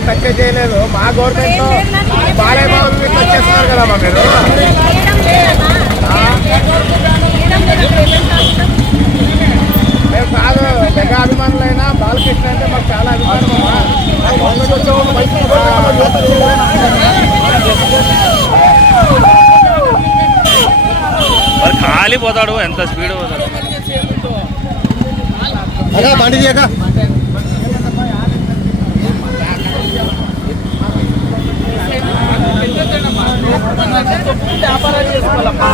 మేము తక్కువ చేయలేదు. మా గవర్నమెంట్ బాలయ్య బాబు మీకు వచ్చేస్తున్నారు కదమ్మా మీరు. మేము కాదు మెగా అభిమానులైనా బాలకృష్ణ అంటే మాకు చాలా అభిమానం అమ్మా. మరి ఖాళీ పోతాడు, ఎంత స్పీడ్ పోతాడు. బండి చేయక వ్యాపారాలు చేసుకోవాలమ్మా.